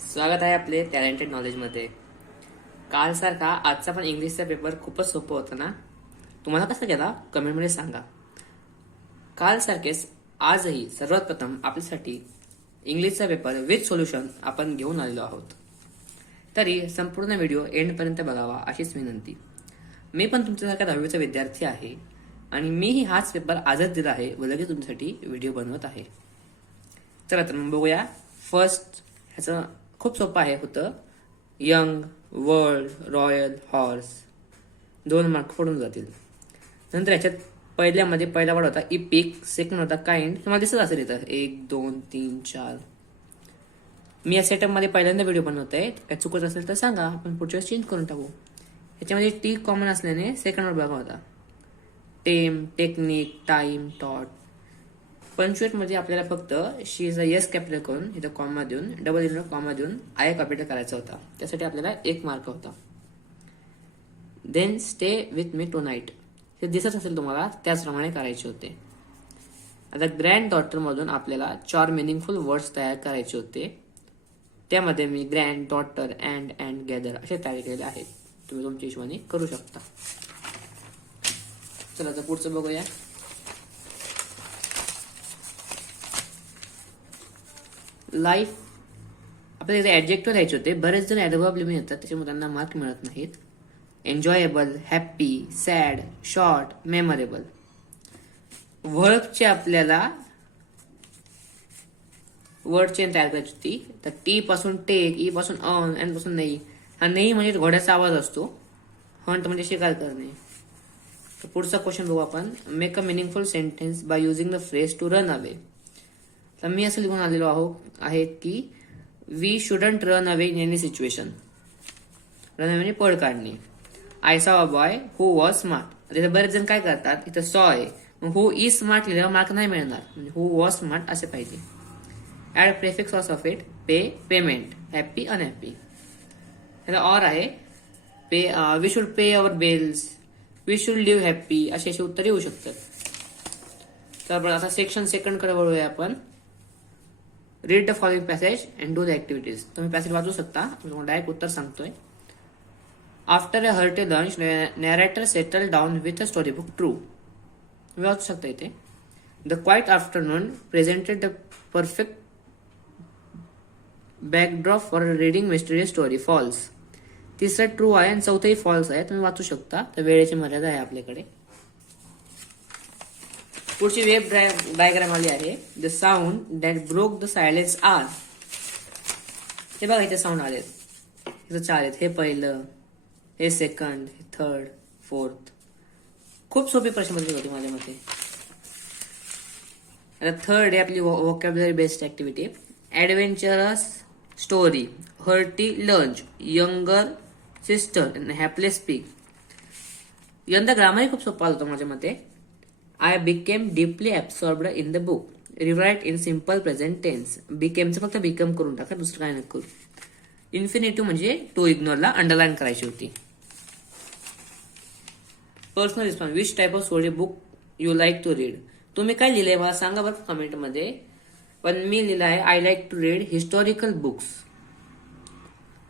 स्वागत आहे आपले टॅलेंटेड नॉलेजमध्ये. कालसारखा आजचा पण इंग्लिशचा पेपर खूपच सोपं होता ना? तुम्हाला कसं गेला कमेंटमध्ये सांगा. कालसारखेच आजही सर्वात प्रथम आपल्यासाठी इंग्लिशचा पेपर विथ सोल्युशन आपण घेऊन आलेलो आहोत. तरी संपूर्ण व्हिडिओ एंडपर्यंत बघावा अशीच विनंती. मी पण तुमच्यासारखा 10वीचा विद्यार्थी आहे आणि मीही हाच पेपर आजच दिला आहे व लगेच तुमच्यासाठी व्हिडिओ बनवत आहे. चला तर मग बघूया. फर्स्ट ह्याचं खूप सोपं आहे होतं. Young, world, royal, horse 2 mark पडून जातील. नंतर याच्यात पहिल्यामध्ये पहिला वर्ड होता इपिक, सेकंड होता काइंड. तुम्हाला दिसत असेल इथं 1, 2, 3, 4. मी या सेटअपमध्ये पहिल्यांदा व्हिडिओ बनवत आहे. काय चुकत असेल तर सांगा, आपण पुढच्या वेळेस चेंज करून टाकू. याच्यामध्ये टी कॉमन असल्याने सेकंड वर्ड बघा होता. Tame, technique, time, taught. Punctuate मध्ये आपल्याला फक्त she is a yes capital करून इथं कॉमा देऊन डबल इनर कॉमा देऊन आय कॅपिटल करायचा होता. त्यासाठी आपल्याला 1 मार्क होता. Then stay with me tonight हे दिसत असेल तुम्हाला, त्याचप्रमाणे करायचे होते. आता ग्रँड डॉटर मधून आपल्याला 4 मिनिंगफुल वर्ड्स तयार करायचे होते. त्यामध्ये मी ग्रँड डॉटर अँड गॅदर असे तयार केलेले आहेत. तुम्ही तुमच्या हिशोबाने करू शकता. चला तर पुढचं बघूया. लाईफ आपल्याला इथे ऍडजेक्टिव्ह द्यायचे होते. बरेच जण ऍडवर्ब लिहून येतात, त्याच्यामुळे त्यांना मार्क मिळत नाहीत. Enjoyable, happy, sad, short, memorable. वर्बचे आपल्याला वर्ड चेन तयार करायची होती. तर टी पासून टेक, ई पासून ऑन, एन पासून नाही. हा नाही म्हणजे घोड्याचा आवाज असतो. हंट म्हणजे शिकार करणे. तर पुढचा क्वेश्चन बघू आपण. Make a meaningful sentence by using the phrase to run away. तर मी असं लिहून आलेलो आहे की we shouldn't run away in any situation. Run away म्हणजे पळ काढणे. I saw a boy who was smart. तिथे बरेच जण काय करतात, इथं सॉ आहे, हु इज स्मार्ट लिहिल्यावर मार्क नाही मिळणार. म्हणजे हु वॉज स्मार्ट असे पाहिजे. Add prefix of it, pay, payment, happy, unhappy. ह्याला ऑर आहे. Pay, we should pay our bills, we should live happy असे उत्तर येऊ शकतात. तर आता सेक्शन सेकंड कडे वळूया आपण. Read the following passage and do the activities. तुम्ही पॅसेज वाचू शकता. तुम्हाला डायरेक्ट उत्तर सांगतोय. After a hearty lunch narrator settle down with a story book. True. तुम्ही वाचू शकता इथे. The quite afternoon presented the perfect backdrop for reading mysterious story. False. तिसरं ट्रू आहे आणि चौथंही फॉल्स आहे. तुम्ही वाचू शकता. तर वेळेची मर्यादा आहे आपल्याकडे. पुढची वेब डायग्राम आली आहे. The sound that broke the silence are. हे बघा इथे साऊंड आलेत. इथं 4 आहेत. हे पहिलं, हे सेकंड, हे थर्ड, फोर्थ. खूप सोपे प्रश्न पडले होते माझ्या मते. आता थर्ड आहे आपली vocabulary based activity. Adventurous story, hearty lunch, younger sister and hapless pig. यंदा ग्रामरही खूप सोपा होता माझ्या मते. I became deeply absorbed in the book. Rewrite in simple present tense. बिकेमचं फक्त बिकम करून टाका, दुसरं काय नको करू. इन्फिनिटिव्ह म्हणजे टू इग्नोरला अंडरलाईन करायची होती. Personal response. Which type of story book you like to read. तुम्ही काय लिहिलंय मला सांगा बरं कमेंटमध्ये. पण मी लिहिलं आहे I like to read historical books.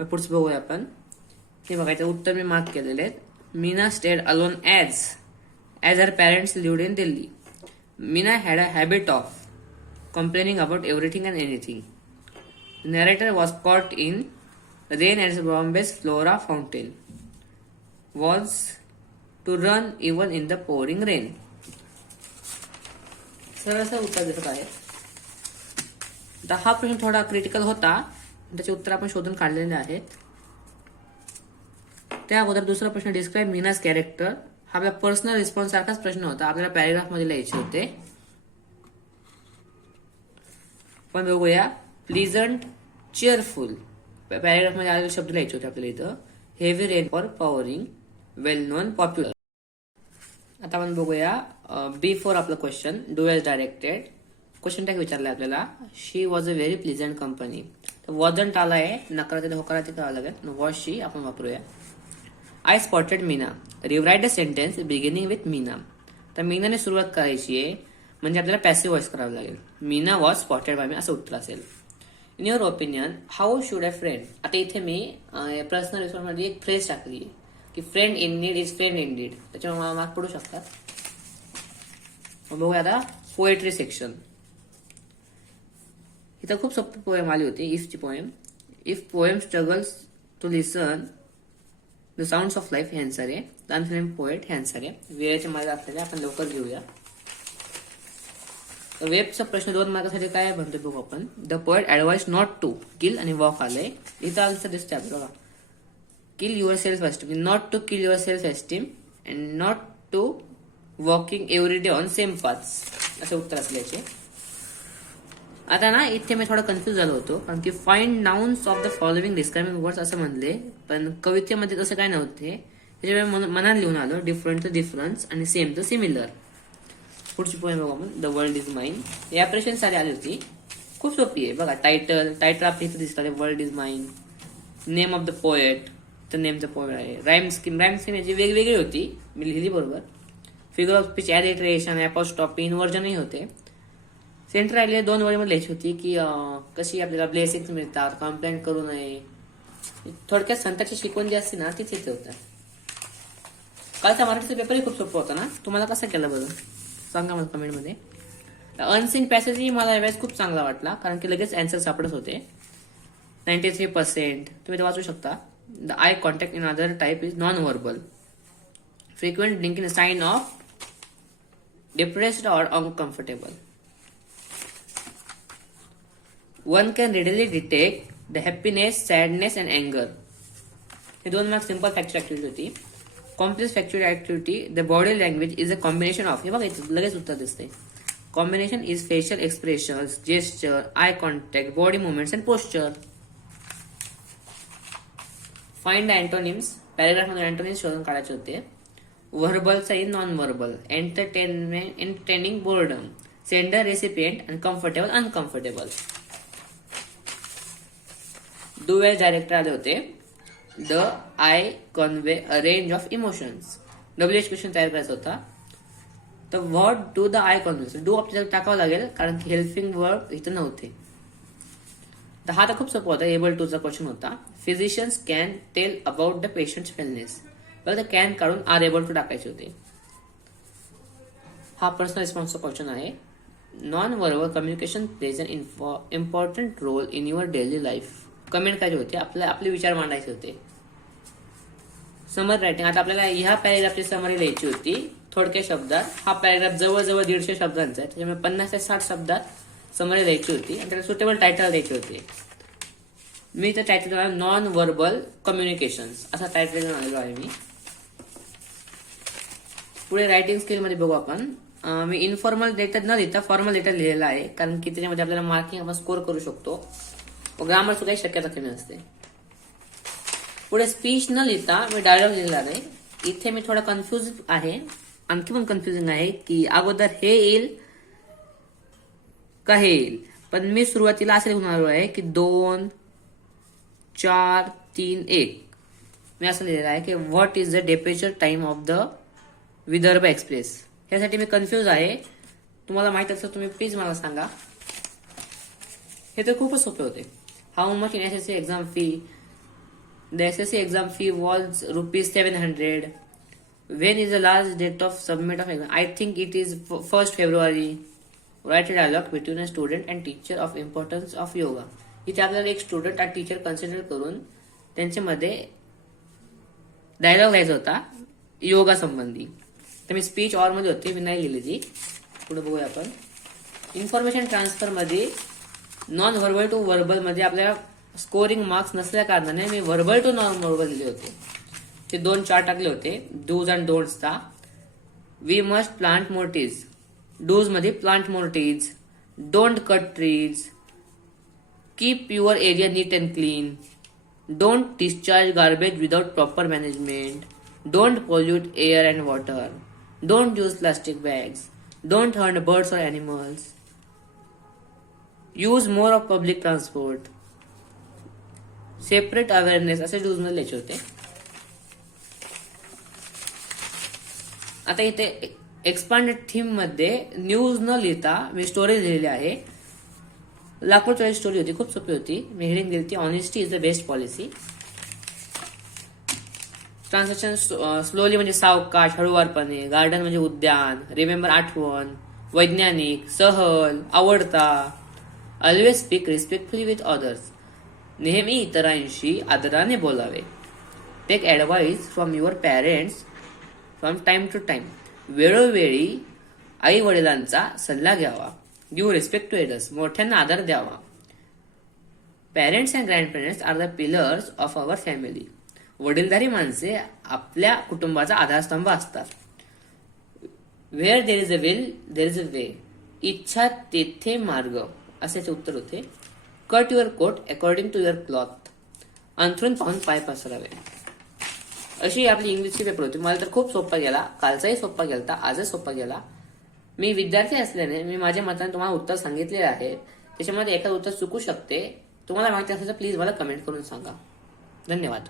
पुढचं बघूया आपण. हे बघायचं उत्तर मी मार्क केलेले आहेत. Meena stayed alone as her parents lived in Delhi. Meena had a habit of complaining about everything and anything. The narrator was caught in rain at Bombay's Flora fountain. Was to run even in the pouring rain. सरळ उत्तर दिसत आहे. आता हा प्रश्न थोडा critical होता. त्याचे उत्तर आपण शोधून काढलेले आहेत. त्या अगोदर दुसरा प्रश्न. Describe Meena's character. हा आपला पर्सनल रिस्पॉन्स सारखाच प्रश्न होता. आपल्याला पॅरेग्राफ मध्ये लिहायचे होते. पण बघूया. प्लीजंट, चेअरफुल. पॅरेग्राफ मध्ये आलेले शब्द लिहायचे होते आपल्याला इथं. Heavy rain for powering, well known, popular. आता आपण बघूया बिफोर आपलं question. Do as directed. Question tag विचारलाय आपल्याला. She was a very pleasant company. तर वॉजंट आलाय, नकाराचे होकाराचे करावं लागेल. वॉज शी आपण वापरूया. I spotted Meena. Rewrite the sentence beginning with Meena. तर मीनाने सुरुवात करायची आहे म्हणजे आपल्याला पॅसिव्ह व्हॉइस करावं लागेल. मीना वॉज स्पॉटेड बाय मी असं उत्तर असेल. In your opinion how should a friend, आता इथे मी पर्सनल रिस्पॉन्स मध्ये एक फ्रेज टाकली की friend in need is friend in deed, त्याच्यामुळे मला मार्क पडू शकतात. मग बघूया आता पोएट्री सेक्शन. इथं खूप सोपी पोएम आली होती, इफची poem. If poem struggles to listen the sounds of life हे आन्सर आहे. द अनफिल्म पोएट हे आन्सर आहे. वेळेच्या मध्ये असलेल्या आपण लवकर घेऊया. वेबचा प्रश्न 2 मार्कासाठी काय म्हणतो बघू आपण. The poet advise not to kill आणि वॉक आलंय. इथं आन्सर दिसते आपल्याला kill your self esteem, not to kill your self esteem and not to walking every day on same paths, असे उत्तर असल्याचे. आता ना इथे मी थोडा कन्फ्युज झालो होतो, कारण की find nouns of the following describing words असं म्हणले, पण कवितेमध्ये तसं काय नव्हते. त्याच्यामुळे मनात लिहून आलो डिफरंट टू डिफरन्स आणि सेम टू सिमिलर. पुढची पोएम बघू आपण, द वर्ल्ड इज माइन. या प्रश्न सारी आली होती, खूप सोपी आहे बघा. टायटल आपल्या इथे दिसतात, world is mine. Name of the poet, तर नेम द पोएट आहे. राईम स्कीम याची वेगवेगळी होती, मी लिहिली बरोबर. फिगर ऑफ स्पीच, ॲलिट्रेशन, ॲपॉस्ट्रॉफी, इन्व्हर्जनही होते. सेंटर राहिले 2 वळीमध्ये लिहायची होती की कशी आपल्याला ब्लेसिंग्स मिळतात, कंप्लेंट करू नये. थोडक्यात संतांची शिकवण जी असते ना तीच इथे होतं. कालचा मराठीचा पेपरही खूप सोपं होता ना, तुम्हाला कसं केलं बरं सांगा मला कमेंटमध्ये. अनसीन पॅसेजही मला यावेळेस खूप चांगला वाटला, कारण की लगेच आन्सर सापडत होते. 93% तुम्ही ते वाचू शकता. The eye contact in other type is non verbal. Frequent blinking sign of depressed or uncomfortable. One can readily detect the happiness, sadness and अँगर. हे 2 मार्क सिंपल फॅक्चर ऍक्टिव्हिटी होती. Complex factual activity, the body language is a combination of, हे बघा लगेच उत्तर दिसते. Combination is facial expressions, gesture, eye contact, body movements and posture. Find the antonyms, paragraph मध्ये antonyms शोधून काढायचे होते. व्हर्बलचा in non verbal, entertaining, boredom, sender recipient आणि कम्फर्टेबल अनकम्फर्टेबल. डुएल डायरेक्टर आले होते. The eye convey a range of emotions. WH question तयार करायचा होता. तर what do the eye convey, do आपल्याला टाकावं लागेल, कारण की हेल्पिंग वर्ड इथं नव्हते. तर हा तर खूप सोपा होता, एबल टूचा क्वेश्चन होता. Physicians can tell about the patients wellness, बरं कॅन काढून आर एबल टू टाकायचे होते. हा पर्सनल रिस्पॉन्सचा क्वेश्चन आहे. Non verbal communication plays an important role in your daily life. Comment करायचे होते, आपले विचार मांडायचे होते. समरी रायटिंग, आता आपल्याला ह्या पॅरेग्राफची समरी लिहायची होती थोडक्या शब्दात. हा पॅरेग्राफ जवळजवळ 150 शब्दांचा आहे, त्याच्यामुळे 50 ते 60 शब्दात समरी लिहायची होती आणि त्याला सुटेबल टायटल द्यायचे होते. मी तर टायटल नॉन व्हर्बल कम्युनिकेशन्स असा टायटल घेऊन आलेलो आहे मी. पुढे रायटिंग स्किल मध्ये बघू आपण. मी इन्फॉर्मल लेटर न लिहिता फॉर्मल लेटर लिहिलेला आहे, कारण की त्याच्यामध्ये आपल्याला मार्किंग आपण स्कोर करू शकतो. ग्रामरची काही शक्यता कमी असते. पुढे स्पीच न लिहिता मी डायलॉग लिहिलेला आहे. इथे मी थोडा कन्फ्युज आहे, आणखी पण कन्फ्युजिंग आहे की अगोदर हे येईल का हे येईल. पण मी सुरुवातीला असे लिहून आलो आहे की 2, 4, 3, 1. मी असं लिहिलेलं आहे की what is the temperature time of the Vidarbha express. ह्यासाठी मी कन्फ्युज आहे. तुम्हाला माहित असेल तुम्ही प्लीज मला सांगा. हे तर खूपच सोपे होते. How much in SSC exam fee. The SSC exam fee was ₹700. When is the last date of submit of exam? I think it is 1st February. Write a dialogue between a student and teacher of importance of yoga. इथे आपल्याला एक student आणि teacher consider करून त्यांच्यामध्ये dialogue लिहायचा होता योगा संबंधी. तर मी स्पीच ऑर मध्ये होती, मी नाही लिहिली ती. पुढे बघूया आपण. इन्फॉर्मेशन ट्रान्सफर मध्ये नॉन व्हर्बल टू व्हर्बल मध्ये आपल्याला स्कोरिंग मार्क्स नसल्या कारणाने मी व्हर्बल टू नॉन व्हर्बल लिहिले होते. ते 2 चार्ट टाकले होते डूज अँड डोंट्सचा. We must plant more trees. Dos मध्ये plant more trees, don't cut trees, keep your area neat and clean, don't discharge garbage without proper management, don't pollute air and water, don't use plastic bags, don't hurt birds और animals, use more of public transport, separate awareness असे dos मध्ये लिहायचे होते. आता इथे expanded theme मध्ये news न लिहिता मी स्टोरी लिहिलेली आहे. लाखो चॉईस स्टोरी होती, खूप सोपी होती. मी हेडिंग दिली ती honesty is the best policy. Translation slowly म्हणजे सावकाश, हळुवारपणे. गार्डन म्हणजे उद्यान. रिमेंबर आठवण. वैज्ञानिक, सहल, आवडता. Always speak respectfully with others. नेहमी इतरांशी आदराने बोलावे. Take advice from your parents from time to time. वेळोवेळी आई वडिलांचा सल्ला घ्यावा. Give respect to elders. मोठ्यांना आदर द्यावा. Parents and grandparents are the pillars of our family. वडीलधारी माणसे आपल्या कुटुंबाचा आधारस्तंभ असतात. Where there is a will there is a way. इच्छा तेथे मार्ग, असे उत्तर होते. Cut your coat according to your cloth. अंथरून पाहून पाय पसरावे. अशी आपली इंग्लिशची पेपर होती. मला तर खूप सोपा गेला. कालचाही सोपा गेला, आजही सोपा गेला. मी विद्यार्थी असल्याने मी माझ्या मताने तुम्हाला उत्तर सांगितले आहे. त्याच्यामध्ये एखादं उत्तर चुकू शकते. तुम्हाला माहिती असेल तर प्लीज मला कमेंट करून सांगा. धन्यवाद.